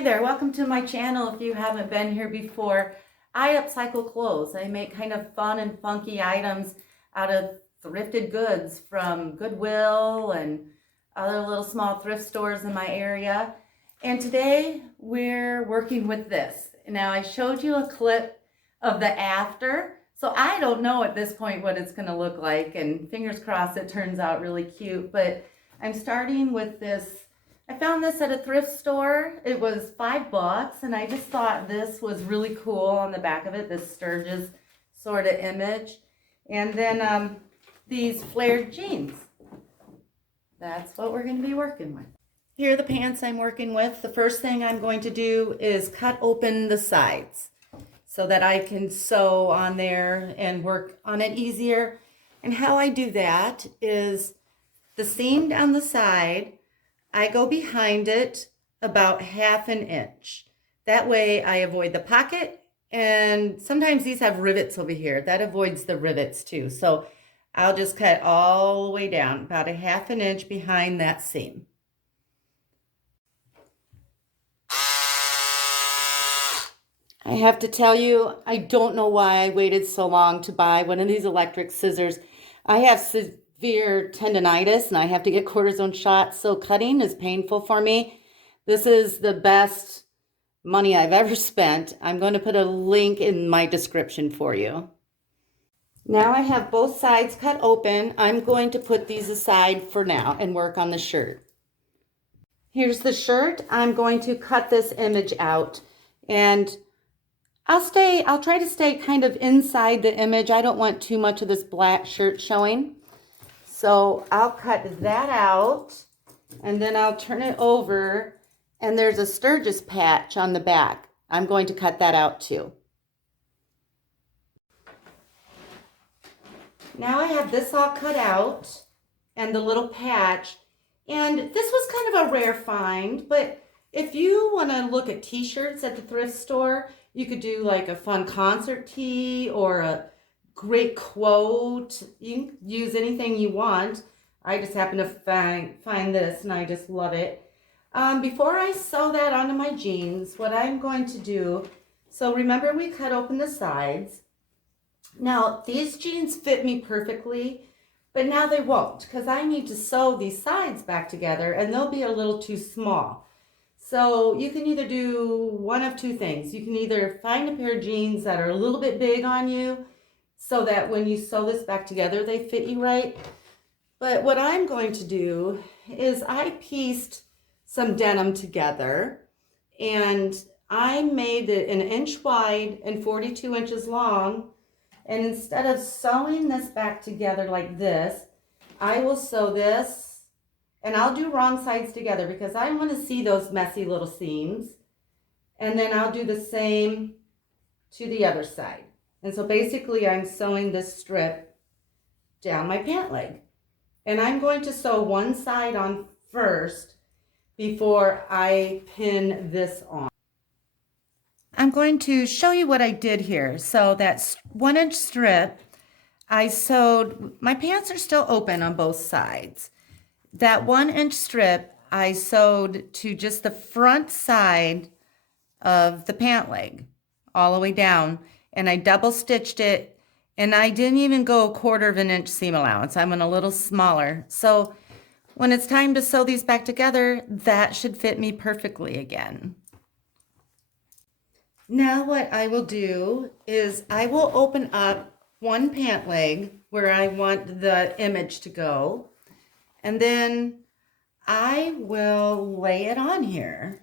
Hi there, welcome to my channel. If you haven't been here before, I upcycle clothes. I make kind of fun and funky items out of thrifted goods from Goodwill and other little small thrift stores in my area. And today we're working with this. Now I showed you a clip of the after, so I don't know at this point what it's going to look like, and fingers crossed it turns out really cute. But I'm starting with this. I found this at a thrift store. It was $5 and I just thought this was really cool on the back of it, this Sturgis sort of image. And then these flared jeans. That's what we're going to be working with. Here are the pants I'm working with. The first thing I'm going to do is cut open the sides so that I can sew on there and work on it easier. And how I do that is the seam down the side, I go behind it about 1/2 inch. That way I avoid the pocket, and sometimes these have rivets over here. That avoids the rivets too. So I'll just cut all the way down about 1/2 inch behind that seam. I have to tell you, I don't know why I waited so long to buy one of these electric scissors. I have severe tendonitis and I have to get cortisone shots, so cutting is painful for me. This is the best money I've ever spent. I'm going to put a link in my description for you. Now I have both sides cut open. I'm going to put these aside for now and work on the shirt. Here's the shirt. I'm going to cut this image out, and I'll try to stay kind of inside the image. I don't want too much of this black shirt showing. So I'll cut that out, and then I'll turn it over, and there's a Sturgis patch on the back. I'm going to cut that out too. Now I have this all cut out and the little patch, and this was kind of a rare find, but if you want to look at t-shirts at the thrift store, you could do like a fun concert tee or a great quote. You can use anything you want. I just happen to find this and I just love it. Before I sew that onto my jeans, what I'm going to do, so remember we cut open the sides. Now these jeans fit me perfectly, but now they won't because I need to sew these sides back together and they'll be a little too small. So you can either do one of two things. You can either find a pair of jeans that are a little bit big on you so that when you sew this back together, they fit you right. But what I'm going to do is I pieced some denim together, and I made it 1 inch wide and 42 inches long. And instead of sewing this back together like this, I will sew this, and I'll do wrong sides together because I want to see those messy little seams. And then I'll do the same to the other side. And so basically I'm sewing this strip down my pant leg. And I'm going to sew one side on first before I pin this on. I'm going to show you what I did here. So that 1 inch strip, I sewed, my pants are still open on both sides. That 1 inch strip, I sewed to just the front side of the pant leg, all the way down. And I double stitched it, and I didn't even go 1/4 inch seam allowance. I went a little smaller. So when it's time to sew these back together, that should fit me perfectly again. Now what I will do is I will open up one pant leg where I want the image to go, and then I will lay it on here.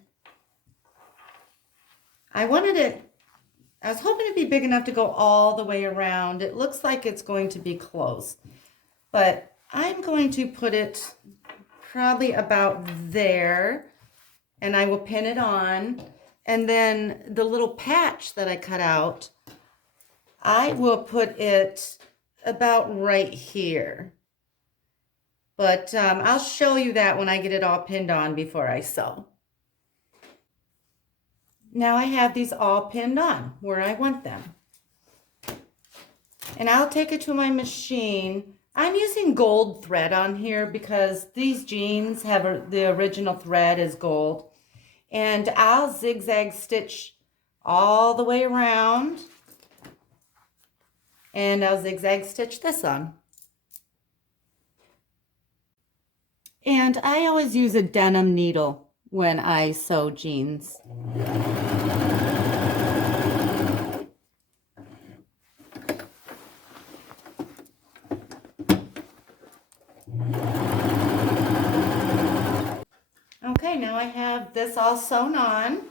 I was hoping it'd be big enough to go all the way around. It looks like it's going to be close, but I'm going to put it probably about there, and I will pin it on. And then the little patch that I cut out, I will put it about right here. But I'll show you that when I get it all pinned on before I sew. Now I have these all pinned on where I want them. And I'll take it to my machine. I'm using gold thread on here because these jeans have the original thread is gold. And I'll zigzag stitch all the way around, and I'll zigzag stitch this on. And I always use a denim needle when I sew jeans. Okay, now I have this all sewn on.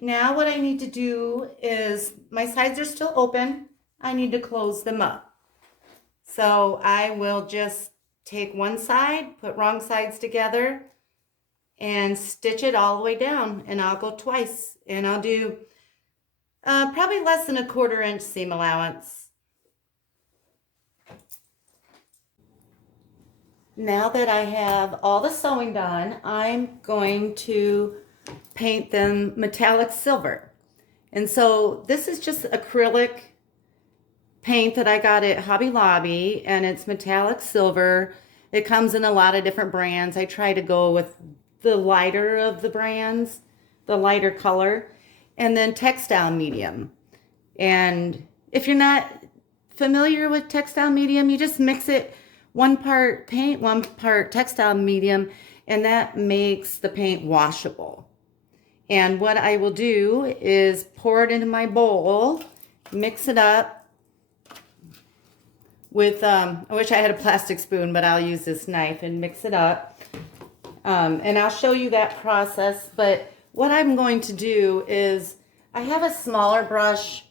Now what I need to do is, my sides are still open. I need to close them up. So I will just take one side, put wrong sides together, and stitch it all the way down. And I'll go twice. And I'll do probably less than a 1/4 inch seam allowance. Now that I have all the sewing done, I'm going to paint them metallic silver. And so this is just acrylic paint that I got at Hobby Lobby, and it's metallic silver. It comes in a lot of different brands. I try to go with the lighter of the brands, the lighter color, and then textile medium. And if you're not familiar with textile medium, you just mix it, 1 part paint, 1 part textile medium, and that makes the paint washable. And what I will do is pour it into my bowl, mix it up with, I wish I had a plastic spoon, but I'll use this knife and mix it up. And I'll show you that process. But what I'm going to do is, I have a smaller brush,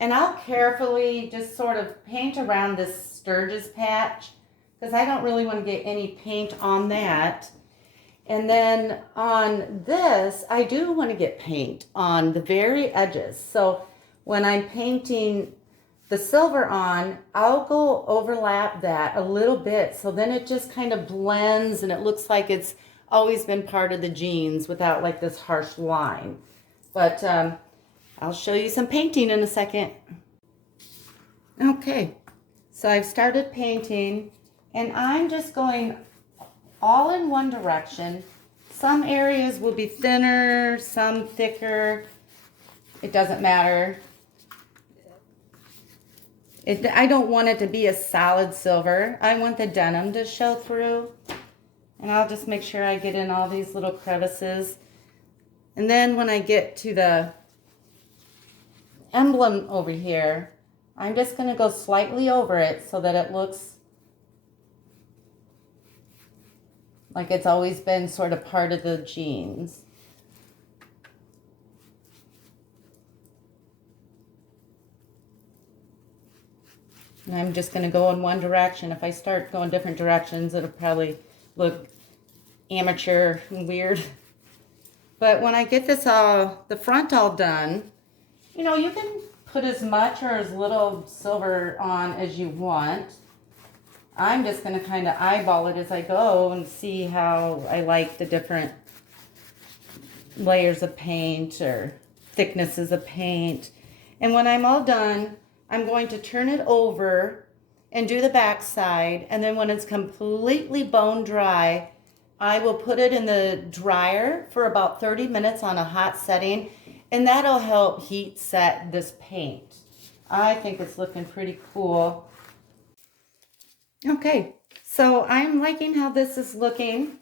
and I'll carefully just sort of paint around this Sturgis patch, because I don't really want to get any paint on that. And then on this, I do want to get paint on the very edges. So when I'm painting the silver on, I'll go overlap that a little bit, so then it just kind of blends and it looks like it's always been part of the jeans without like this harsh line. But I'll show you some painting in a second. Okay, so I've started painting, and I'm just going all in one direction. Some areas will be thinner, some thicker. It doesn't matter. I don't want it to be a solid silver. I want the denim to show through. And I'll just make sure I get in all these little crevices. And then when I get to the emblem over here, I'm just going to go slightly over it so that it looks like it's always been sort of part of the jeans. And I'm just going to go in one direction. If I start going different directions, it'll probably look amateur and weird. But when I get this all, the front all done, you know, you can put as much or as little silver on as you want. I'm just going to kind of eyeball it as I go and see how I like the different layers of paint or thicknesses of paint. And when I'm all done, I'm going to turn it over and do the back side. And then when it's completely bone dry, I will put it in the dryer for about 30 minutes on a hot setting. And that'll help heat set this paint. I think it's looking pretty cool. Okay, so I'm liking how this is looking.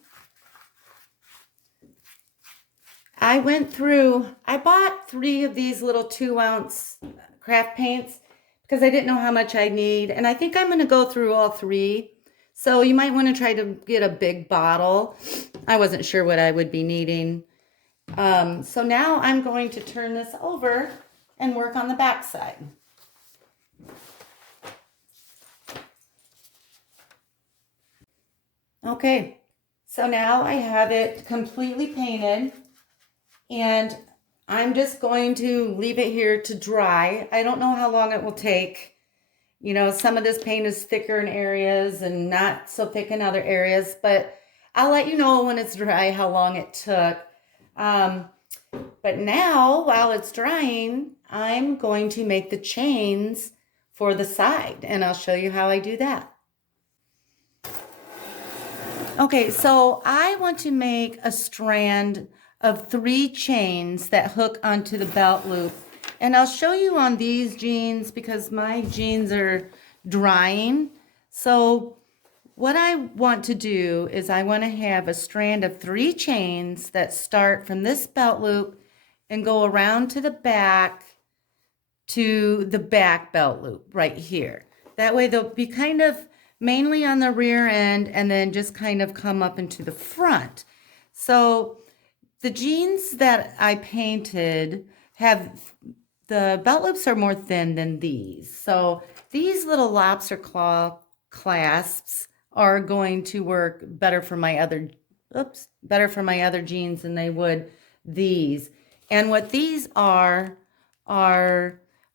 I went through, I bought 3 of these little 2-ounce craft paints because I didn't know how much I need. And I think I'm going to go through all 3. So you might want to try to get a big bottle. I wasn't sure what I would be needing. So now I'm going to turn this over and work on the back side. Okay, so now I have it completely painted, and I'm just going to leave it here to dry. I don't know how long it will take. You know, some of this paint is thicker in areas and not so thick in other areas, but I'll let you know when it's dry how long it took. But now, while it's drying, I'm going to make the chains for the side, and I'll show you how I do that. Okay, so I want to make a strand of 3 chains that hook onto the belt loop. And I'll show you on these jeans because my jeans are drying. So what I want to do is I want to have a strand of 3 chains that start from this belt loop and go around to the back belt loop right here. That way they'll be kind of mainly on the rear end and then just kind of come up into the front. So the jeans that I painted have, the belt loops are more thin than these. So these little lobster claw clasps are going to work better for my other, jeans than they would these. And what these are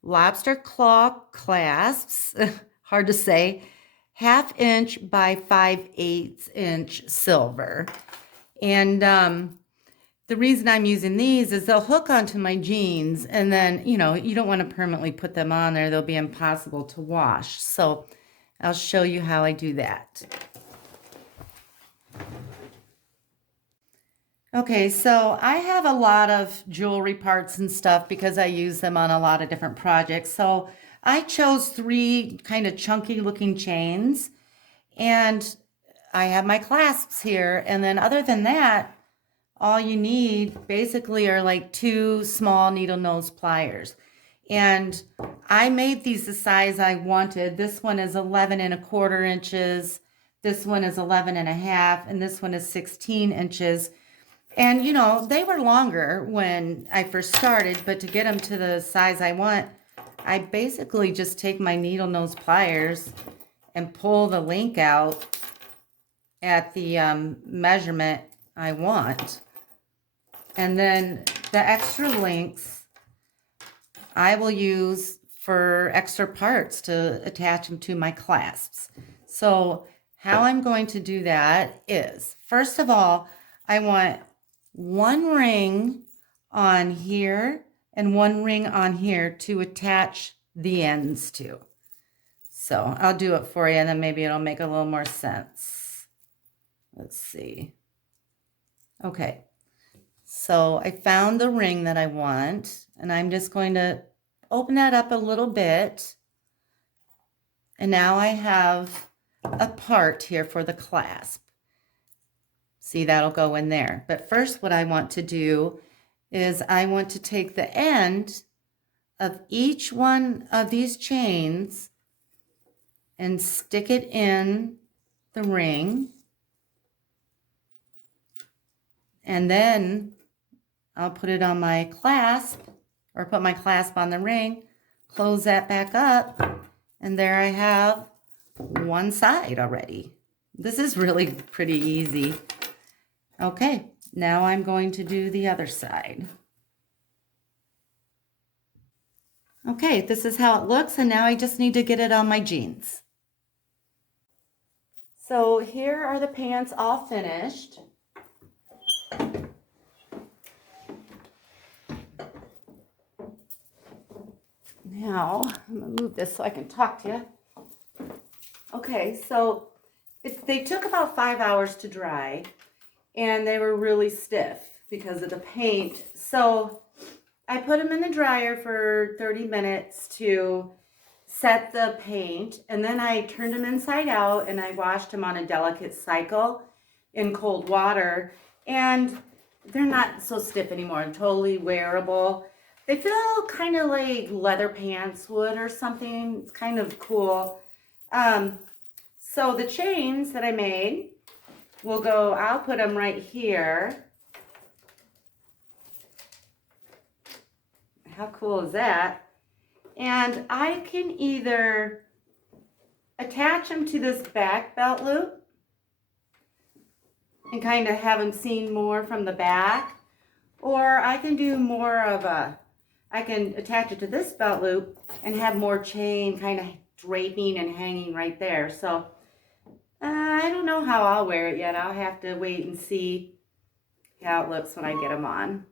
lobster claw clasps, hard to say, 1/2 inch by 5/8 inch silver. And the reason I'm using these is they'll hook onto my jeans, and then, you don't want to permanently put them on there. They'll be impossible to wash. So I'll show you how I do that. Okay, so I have a lot of jewelry parts and stuff because I use them on a lot of different projects. So I chose 3 kind of chunky looking chains, and I have my clasps here. And then other than that, all you need basically are like 2 small needle nose pliers. And I made these the size I wanted. This one is 11 1/4 inches. This one is 11 1/2, and this one is 16 inches. And, they were longer when I first started, but to get them to the size I want, I basically just take my needle nose pliers and pull the link out at the measurement I want. And then the extra links I will use for extra parts to attach them to my clasps. So how I'm going to do that is, first of all, I want 1 ring on here and 1 ring on here to attach the ends to. So I'll do it for you, and then maybe it'll make a little more sense. Let's see. Okay, so I found the ring that I want, and I'm just going to open that up a little bit. And now I have a part here for the clasp. See, that'll go in there. But first, what I want to do is I want to take the end of each one of these chains and stick it in the ring. And then I'll put it on my clasp, or put my clasp on the ring, close that back up, and there I have one side already. This is really pretty easy. Okay, now I'm going to do the other side. Okay, this is how it looks, and now I just need to get it on my jeans. So here are the pants all finished. Now, I'm going to move this so I can talk to you. Okay, so they took about 5 hours to dry, and they were really stiff because of the paint. So I put them in the dryer for 30 minutes to set the paint, and then I turned them inside out and I washed them on a delicate cycle in cold water, and they're not so stiff anymore and totally wearable. They feel kind of like leather pants would or something. It's kind of cool. So the chains that I made will go, I'll put them right here. How cool is that? And I can either attach them to this back belt loop and kind of have them seen more from the back, or I can do more of I can attach it to this belt loop and have more chain kind of draping and hanging right there. So I don't know how I'll wear it yet. I'll have to wait and see how it looks when I get them on.